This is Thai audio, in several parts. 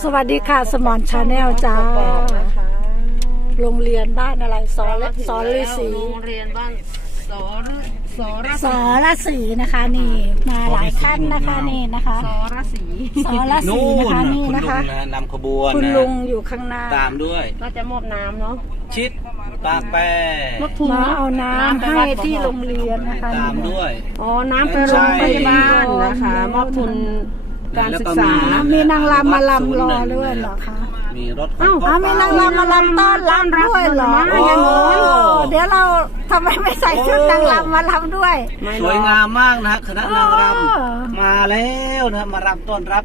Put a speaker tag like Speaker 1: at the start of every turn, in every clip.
Speaker 1: สวัสดีค่ะสมอนชาแนลจ้าโรงเรียนบ้านอะไรสอนฤาษี
Speaker 2: โรงเรียนบ้านส
Speaker 1: รศรีนะคะนี่มาหลายท่านนะคะนี่นะคะ
Speaker 2: สรศรี
Speaker 1: นะคะนี่นะคะ
Speaker 3: นำขบวน
Speaker 1: คุณลุงอยู่ข้างหน้า
Speaker 3: ตามด้วย
Speaker 2: ก็จะมอบน้ำเนาะ
Speaker 3: ชิดปากแปร
Speaker 1: มาเอาน้ำให้ที่โรงเรียนนะคะ
Speaker 3: ตามด้วย
Speaker 2: อ๋อน้ำไปโรงพยาบาลนะคะมอบทุนการศึกษา
Speaker 1: มีนางรำมาลำรอด้วยเหรอคะ
Speaker 3: มีรถ
Speaker 1: มีนางรำมาลำต้อนรับด้วยเหรอเดี๋ยวเราทำไมไม่ใส่ชุดนางรำมาลำด้วย
Speaker 3: สวยงามมากนะคณะนางรำมาแล้วนะมารำต้อนรับ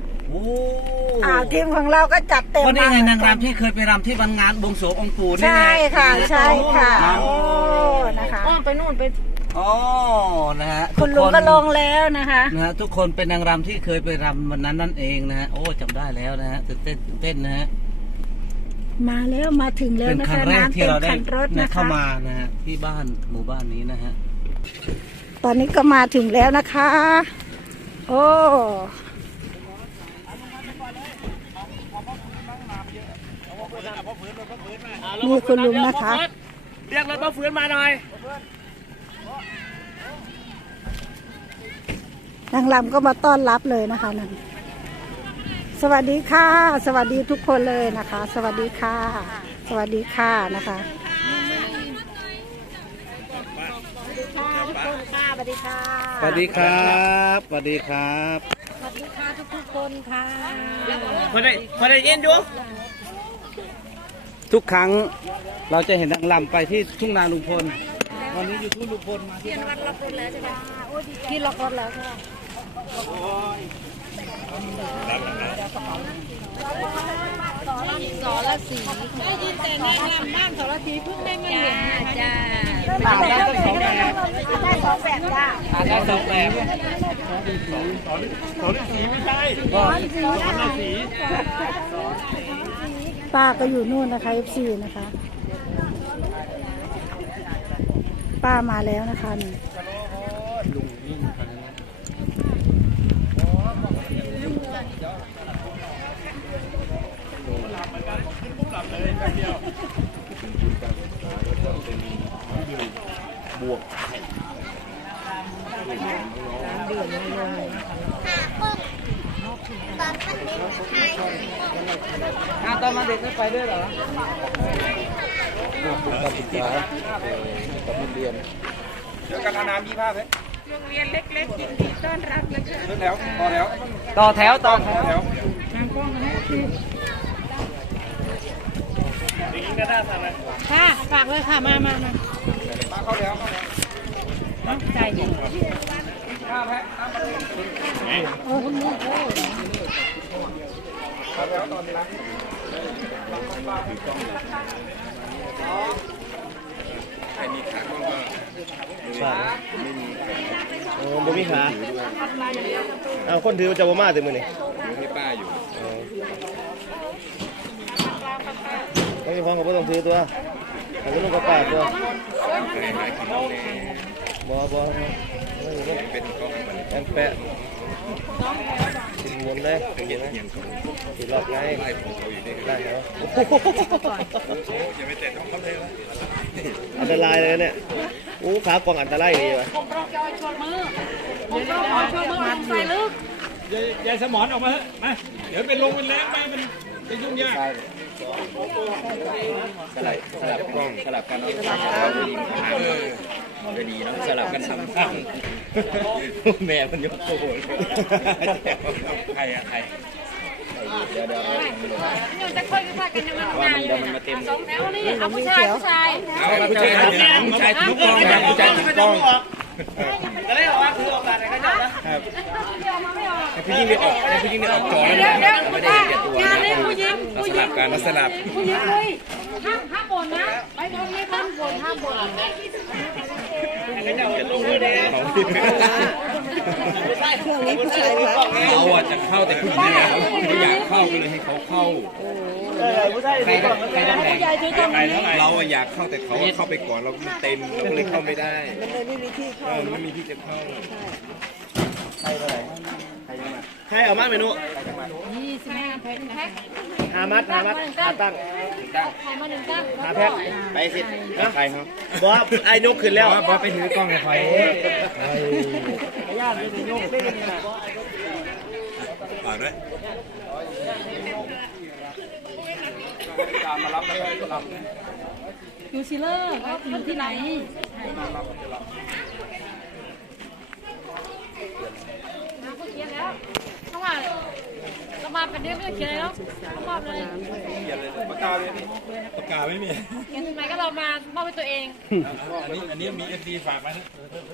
Speaker 1: ทีมของเราก็จัดเต็ม
Speaker 3: วันนี้ไงนางรำที่เคยไปรำที่วันงานบวงสรวงองค์ปู่นี่
Speaker 1: ใช่ค่ะใช่ค่ะนะคะ
Speaker 2: ไปนู่นไป
Speaker 3: นะฮะ
Speaker 1: คุณลุงก็ลงแล้วนะคะ
Speaker 3: ทุกคนเป็นนางรำที่เคยไปรำวันนั้นนั่นเองนะฮะโอ้จำได้แล้วนะฮะตื่นเต้นนะฮะ
Speaker 1: มาแล้วมาถึงแล้วนะคะ
Speaker 3: เป็นครั้งแรกที่เราได้เข้ามา
Speaker 1: นะ
Speaker 3: ฮะที่บ้านหมู่บ้านนี้นะฮะ
Speaker 1: ตอนนี้ก็มาถึงแล้วนะคะโอ้นี่คุณลุงนะคะ
Speaker 3: เรียกรถมาฟื้นมาหน่อย
Speaker 1: นางรำก็มาต้อนรับเลยนะคะนั่นสวัสดีค่ะสวัสดีทุกคนเลยนะคะสวัสดีค่ะสวัสดีค่ะนะคะสวัสดีค่ะทุกคนค่ะสวัสดีค่ะ
Speaker 3: สวัสดีครับสวัสดีครับ
Speaker 1: สวัสดีค่ะทุกคนค่ะ
Speaker 3: พอได้ยินดูทุกครั้งเราจะเห็นนางรำไปที่ทุ่งนาลุงพลวันนี้อยู่ทุ่งลุงพลมาที่วัดล็อกรถแล้วใช่ไหม
Speaker 1: ที่ล็อกรถแล้วค่ะ
Speaker 2: สรศรีได้ยินแต่นางรำบ้านสรศรีเพิ่งได้มาเห็นจ้า
Speaker 1: ได้2 แบบจ้า
Speaker 3: ได้2 แบบสรศรีไม่ใช่สรศรี
Speaker 1: ป้าก็อยู่นู่นนะคะ FC นะคะป้ามาแล้วนะคะนี่
Speaker 3: บวกตอนมาเด็กไม่ไปด้วยเหรอกับศึกษากับโรงเรียนเดี๋ยวกันน้ำ25เลยโรงเรียนเล็กๆยินดีต้อนรับนะคะต่อแถวน้ำกล้องนะนี่ก็ได้สั่งเลย
Speaker 2: ค่ะฝากเลยค่ะมา
Speaker 3: เข้าแล้ว
Speaker 2: ใจดี
Speaker 3: ข้าวแพ็คแล้วตอนนี้ใครมีขาบ้างว่าไม่มี
Speaker 4: บ่มีขาเอาคนถือจะบ่มาถึงมื้อนี้
Speaker 3: ให้ป้าอยู่
Speaker 4: ไม่มีของก็บ่ต้องถือตัวให้ลูกกับป้าตัวบ่
Speaker 3: เป็นกอง
Speaker 4: แอนแปะกินเงินได้กินเงินได้กินรอบไงได้เหรอ
Speaker 3: อย่าไปแตะท้องเขาเลย
Speaker 4: อันตรายเลยเนี่ยขากวางอันตรายดีว่ะ
Speaker 3: ยายสมอนออกมาเถอะมาเดี๋ยวเป็นลงเป็นแรงไปมันจะยุ่งยาก
Speaker 4: สลับกล้องสลับกันจะดีเนาะสลับกันทำแม่มันยกโต
Speaker 3: ใคร
Speaker 4: เดี๋ยว
Speaker 2: จะค่อยพากันยังไง
Speaker 4: มันมาเต็ม
Speaker 2: 2 แถวนี่เอาผู้ชาย
Speaker 3: ผู้ชายทุกกล้องผู้ชายทุกกล้องก็เลยบอกว่าคือโอกาสอะไรก็จบนะครับ
Speaker 4: ผู้หญิงไม่ออกผู้หญิงไม่ออกจอแล้วไม่ได้เปลี่ยนตัวสลับกันมาสลับ
Speaker 2: ผู้หญิงเลยห้ามบ่นนะไปบ่นไม่บ่นห้ามบ่น
Speaker 3: เราจะเข้าแต่ผู้หญิงไม่อยากเข้าก็เลยให้เขาเข้าใครได้แรงเราอยากเข้าแต่เขาเข้าไปก่อนเราเต็มเราเลยเข้าไม่ได้
Speaker 1: มันเลยไม่มีที่เข้า
Speaker 3: ไม่มีที่จะเข้าใครเท่าไหร่ใครยังไง
Speaker 4: ใครเอามาเมนู
Speaker 5: 25 แพ็คนะคะ
Speaker 4: หามัดหาตั้ง
Speaker 5: ขอมา1ตั้ง
Speaker 4: หาแพ็คไปสิใครครับบอสไอ้นกขึ้นแล้วบอสไปถือกล้องให้ไฟย่าไปถือนกได้ยังไง
Speaker 3: ฝากด้วย
Speaker 5: อยู่ซิเลอร์ก็อยู่ที่ไหนน้ำก็เขียนแล้วเข้ามาเรามาเป็นเรื่องไม่เขียนเลยแล้วเขามอบเลย
Speaker 3: ปากกาเลยนี่ปากกาไม่มี
Speaker 5: เขียนทำไมก็เรามามอบให้ตัวเอง
Speaker 3: อันนี้มี FD ฝากมานะ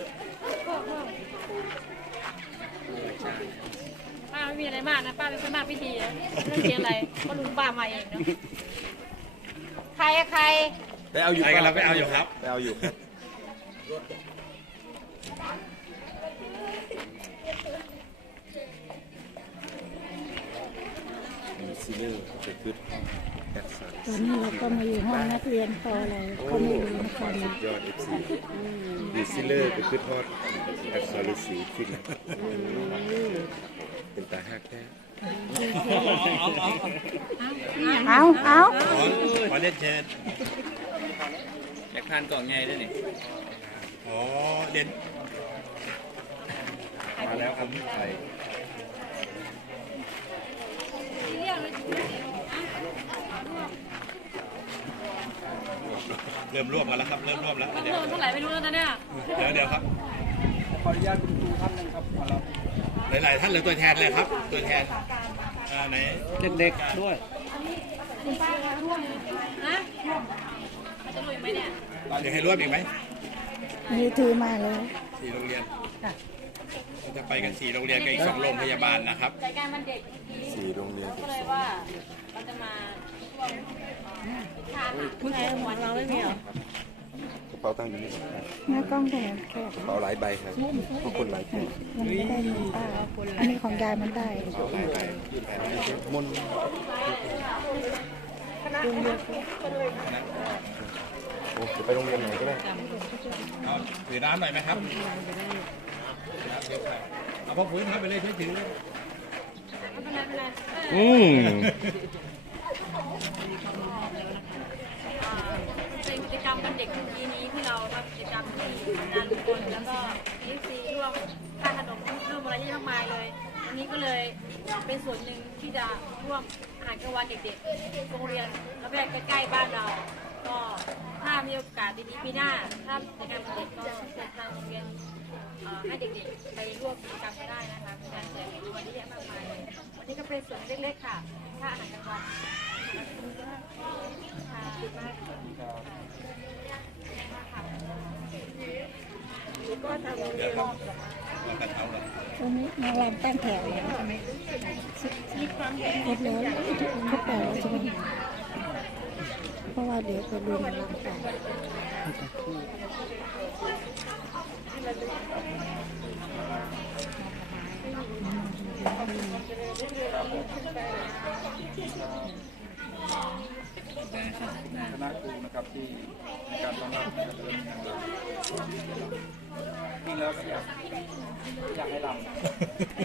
Speaker 5: ป้าไม่มีอะไรมากนะป้าเป็นคนมากพิธีนะเรื่องเขียนอะไรก็ลุงป้ามาเองนะใคร
Speaker 3: ไปเอาอยู่ไปกันเราไปเอาอยู่ครับไปเอาอยู่ครับซีเลอร์เกิดขึ้น
Speaker 1: ตอนนี้เราก็มาอยู่ห้องนักเรียนปอะไรก็ไม่รู้นะคะ
Speaker 3: ยอด FC ดีซีเลอร์เกิดขึ้นทอดอักษรสีขึ้นเป็นตาหักแท้
Speaker 1: เอา
Speaker 3: ขอเล่นเชิญอยากทานกล่องไงด้วยนี่อ๋อเด่นมาแล้วครับไทยเริ่มรวบกันแล้วครับเริ่มรวบแล้ว
Speaker 5: เงินเท่าไหร่ไม่รู้แล้วนะเนี่ย
Speaker 3: เดี๋ยวครับขออนุญาตคุณครูท่านนึงครับหลายๆท่านเลยตัวแทนเลยครับตัวแทนไหนเด็กๆด้วย
Speaker 5: คุณป้าคะร่วมนะมันจะรวยไหมเนี่ย
Speaker 3: เดี๋ยวให้รวบอีกไหม
Speaker 1: นี่ถือมาแล้ว
Speaker 3: 4 โรงเรียนจะไปกัน4 โรงเรียนกับอีก2 โรงพยาบาลนะครับ
Speaker 5: จัดการมันเด็ก
Speaker 3: 4 โรงเรียน
Speaker 5: ก็เลยว่าเราจะมาร่วมทานคุณชายหัวเราไม่มีหรอก
Speaker 3: ระเป๋าตังค์อยู่นี่ครับ
Speaker 1: หน้ากล้องแต่แค่
Speaker 3: กระเป๋าหลายใบครับทุกคนหลายคน
Speaker 1: มันไม่ได้เงินป้าอันนี้ของยายมันได้
Speaker 3: กระเป๋าหลายใบมนโอ้จะไปโรงเรียนไหนก็ได้เอาถือน้ำหน่อยไหมครับเอาพ่อปุ๋ยมาไปเลยช่วยถือ
Speaker 5: เป็นกิจกรรมวันเด็กปีนี้ที่เราทำกิจกรรมที่งานลุงพลแล้วก็นี่ซีร่วมค่าขนมร่วมอะไรที่มากมายเลยอันนี้ก็เลยเป็นส่วนหนึ่งที่จะร่วมอาหารกลางวันเด็กๆโรงเรียนระแวกใกล้ๆบ้านเรา ก็ถ้ามีโอกาสดีๆปีหน้าถ้ากิจกรรมเด็กก็เปิดทางโรงเรียนให้เด็กๆไปร่วมกิจกรรมก็ได้นะคะเป็นการแจกเมนูวันนี้เยอะมากมายวันนี้ก็เป็นส่วนเล็กๆค่ะค่าอาหารกลางวันค่ะมากก็ทำโรงเรียน
Speaker 1: ตรงนี้นางรำตั้งแถวแล้วครบแล้วครบแล้วใช่ไหมเพราะว่าเดี๋ยวจะดูนางรำต่อ
Speaker 3: คณะครูนะครับที่ในการต้อนรับเริ่มงานเราจริงแล้วก็อยากให้รำ